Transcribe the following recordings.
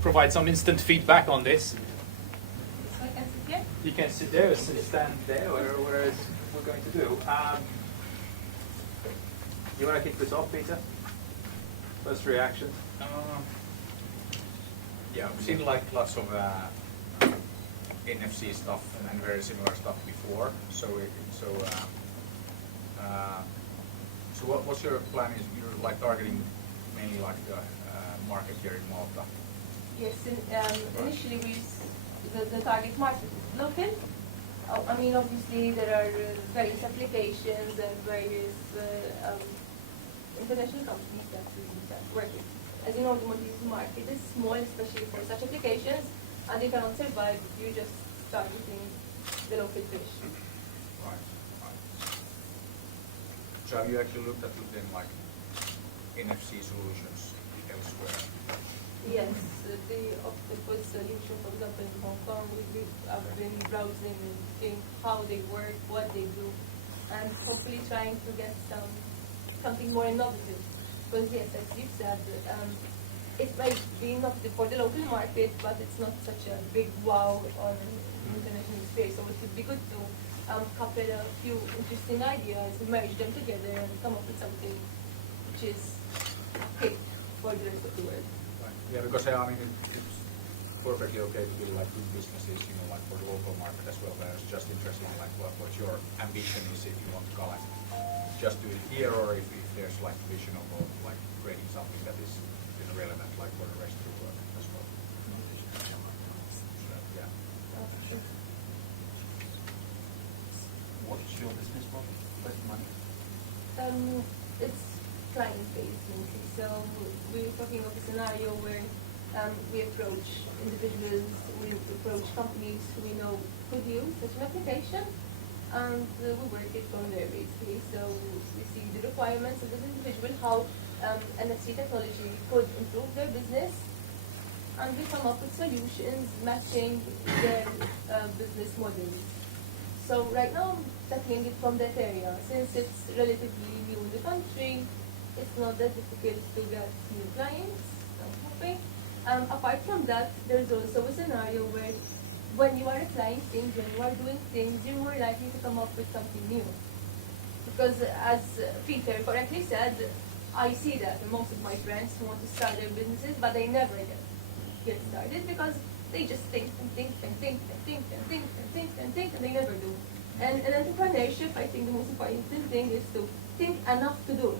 provide some instant feedback on this. So I can sit here? You can sit there, stand there, whatever it is we're going to do. You want to kick this off, Peter? First reaction? Yeah, I've seen like lots of NFC stuff and very similar stuff before. So what's your plan? Is you're like targeting mainly like the market here in Malta? Yes, initially the target market is local. I mean, obviously there are various applications and various international companies that we start working. As you know, the Maltese market is small, especially for such applications, and they cannot survive if you just start eating the local fish. Right. So have you actually looked at like NFC solutions elsewhere? Yes, the octopus solution, for example, in Hong Kong, I've been browsing and seeing how they work, what they do, and hopefully trying to get something more innovative. Because yes, as you said, it might be not for the local market, but it's not such a big wow on international space. So it would be good to couple a few interesting ideas, merge them together, and come up with something which is fit for the rest of the world. Right. Yeah, because I mean it's perfectly okay to do like good businesses, you know, like for the local market as well. But it's just interesting, like what your ambition is if you want to collect. Just do it here, or if there's like vision of like creating something that is relevant like for the rest of the world as well. So, yeah. What's your business model? Where's the money? It's client-based mostly. So we're talking of a scenario where we approach individuals, we approach companies who we know could use such an application, and we work it from there basically. So we see the requirements of this individual, how NFC technology could improve their business, and we come up with solutions matching their business models. So right now I'm tackling it from that area. Since it's relatively new in the country, it's not that difficult to get new clients, I'm hoping. Apart from that, there's also a scenario where when you are applying things, when you are doing things, you're more likely to come up with something new. Because as Peter correctly said, I see that in most of my friends who want to start their businesses, but they never get started because they just think and think and think and think and think and think and think, and they never do. And in entrepreneurship, I think the most important thing is to think enough to do.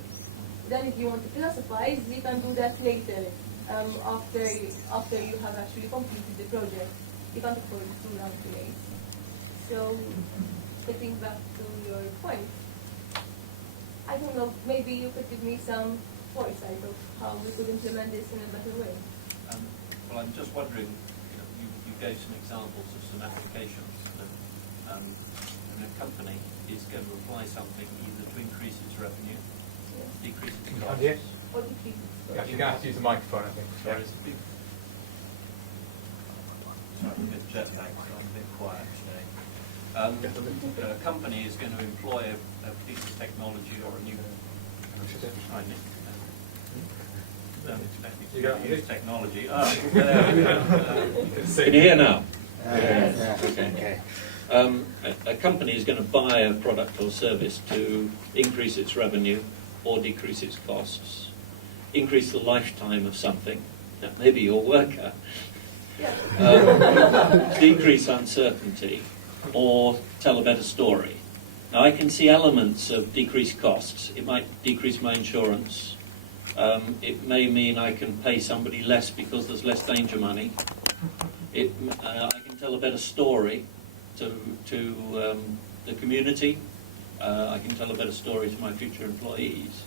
Then if you want to philosophize, you can do that later, after you have actually completed the project. You can't afford to run too late. So, getting back to your point, I don't know, maybe you could give me some foresight of how we could implement this in a better way. Well, I'm just wondering, you gave some examples of some applications that a company is going to apply something either to increase its revenue, decrease its costs. Yes. Or decrease its Yeah, you're going to have to use the microphone, I think. Sorry, I'm a bit jet lagged, so I'm a bit quiet today. A company is going to employ a piece of technology or a new... Hi, Nick. Don't expect me to use technology. Can you hear now? Yes. Okay. A company is going to buy a product or service to increase its revenue or decrease its costs, increase the lifetime of something, that may be your worker, decrease uncertainty, or tell a better story. Now, I can see elements of decreased costs. It might decrease my insurance. It may mean I can pay somebody less because there's less danger money. I can tell a better story to the community. I can tell a better story to my future employees.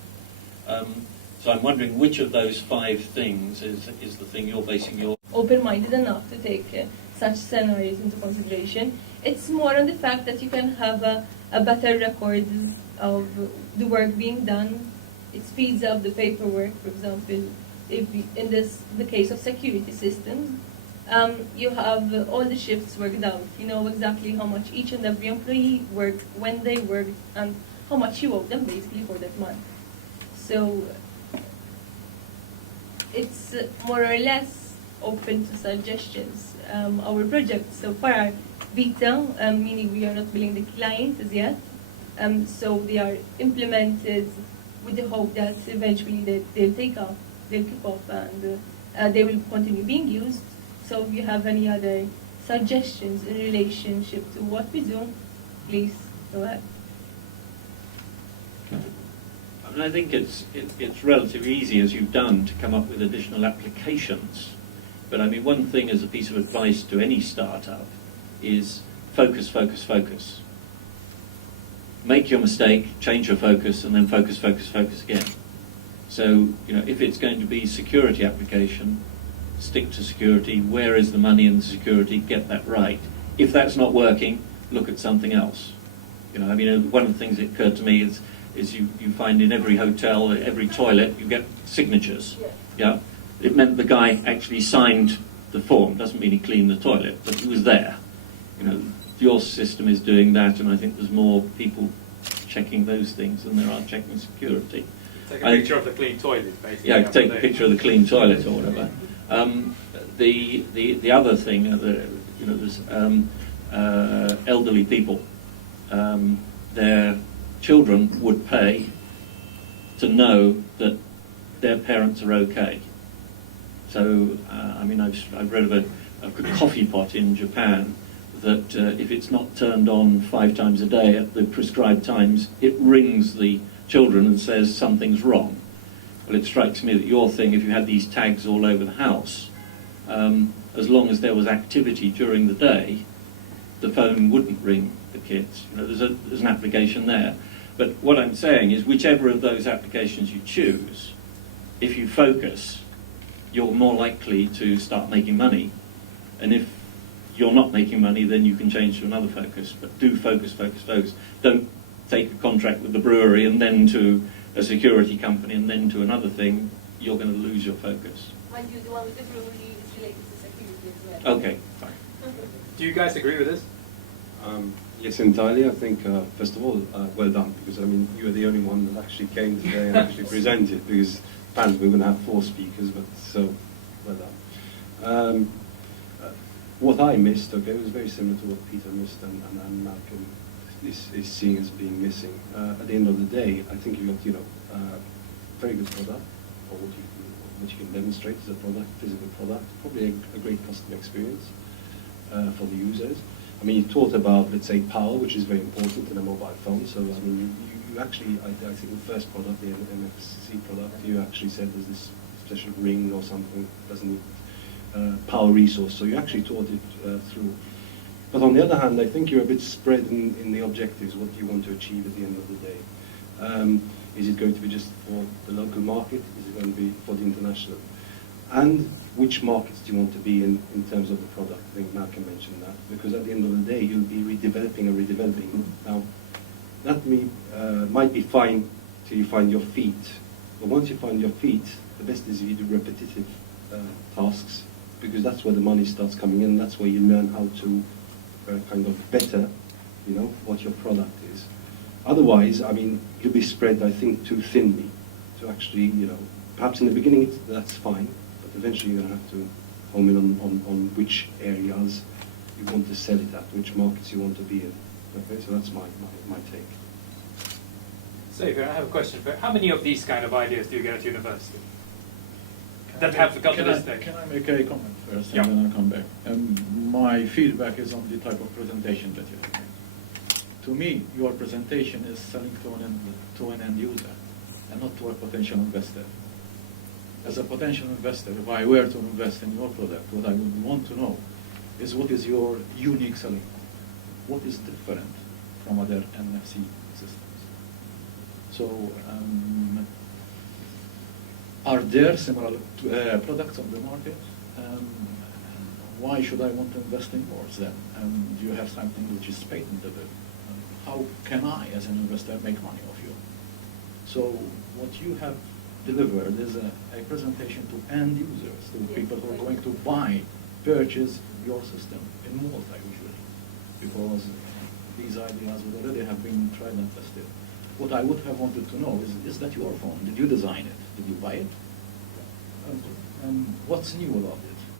So I'm wondering which of those 5 things is the thing you're basing your... Open-minded enough to take such scenarios into consideration. It's more on the fact that you can have a better record of the work being done. It speeds up the paperwork, for example. If in the case of security systems, you have all the shifts worked out. You know exactly how much each and every employee worked, when they worked, and how much you owe them basically for that month. So it's more or less open to suggestions. Our projects so far are beta, meaning we are not billing the client as yet. So they are implemented with the hope that eventually they'll kick off, and they will continue being used. So if you have any other suggestions in relationship to what we do, please go ahead. I mean, I think it's relatively easy, as you've done, to come up with additional applications. But I mean, one thing as a piece of advice to any startup is focus, focus, focus. Make your mistake, change your focus, and then focus, focus, focus again. So, you know, if it's going to be security application, stick to security. Where is the money in the security? Get that right. If that's not working, look at something else. You know, I mean, one of the things that occurred to me is you find in every hotel, every toilet, you get signatures. Yeah. It meant the guy actually signed the form. Doesn't mean he cleaned the toilet, but he was there. You know, your system is doing that, and I think there's more people checking those things than there are checking security. Take a picture of the clean toilet, basically. Yeah, take a picture of the clean toilet or whatever. The other thing, you know, there's elderly people. Their children would pay to know that their parents are okay. So, I mean, I've read of a coffee pot in Japan that if it's not turned on 5 times a day at the prescribed times, it rings the children and says something's wrong. Well, it strikes me that your thing, if you had these tags all over the house, as long as there was activity during the day, the phone wouldn't ring the kids. You know, there's an application there. But what I'm saying is, whichever of those applications you choose, if you focus, you're more likely to start making money. And if you're not making money, then you can change to another focus. But do focus, focus, focus. Don't take a contract with the brewery and then to a security company and then to another thing. You're going to lose your focus. Mind you, the one with the brewery is related to security as well. Okay, fine. Do you guys agree with this? Yes, entirely. I think, first of all, well done, because I mean, you are the only one that actually came today and actually presented, because apparently we're going to have 4 speakers, but so, well done. What I missed, okay, was very similar to what Peter missed and Malcolm is seeing as being missing. At the end of the day, I think you got, you know, very good product, or what you can demonstrate as a product, physical product, probably a great customer experience for the users. I mean, you talked about, let's say, power, which is very important in a mobile phone. So, I mean, you actually, I think the first product, the NFC product, you actually said there's this special ring or something, doesn't need power resource. So you actually thought it through. But on the other hand, I think you're a bit spread in the objectives, what you want to achieve at the end of the day. Is it going to be just for the local market? Is it going to be for the international? And which markets do you want to be in terms of the product? I think Malcolm mentioned that. Because at the end of the day, you'll be redeveloping and redeveloping. Now, that might be fine till you find your feet. But once you find your feet, the best is if you do repetitive tasks, because that's where the money starts coming in. That's where you learn how to kind of better, you know, what your product is. Otherwise, I mean, you'll be spread, I think, too thinly to actually, you know, perhaps in the beginning that's fine, but eventually you're going to have to home in on which areas you want to sell it at, which markets you want to be in. Okay, so that's my take. So, I have a question. How many of these kind of ideas do you get at university? That have got to this thing? Can I make a comment first, Yeah. and then I'll come back? My feedback is on the type of presentation that you have made. To me, your presentation is selling to an end user, and not to a potential investor. As a potential investor, if I were to invest in your product, what I would want to know is what is your unique selling point? What is different from other NFC systems? So, are there similar products on the market? Why should I want to invest in yours then? Do you have something which is patentable? How can I, as an investor, make money off you? So what you have delivered is a presentation to end users, to people who are going to purchase your system in Malta usually, because these ideas would already have been tried and tested. What I would have wanted to know is that your phone? Did you design it? Did you buy it? What's new about this?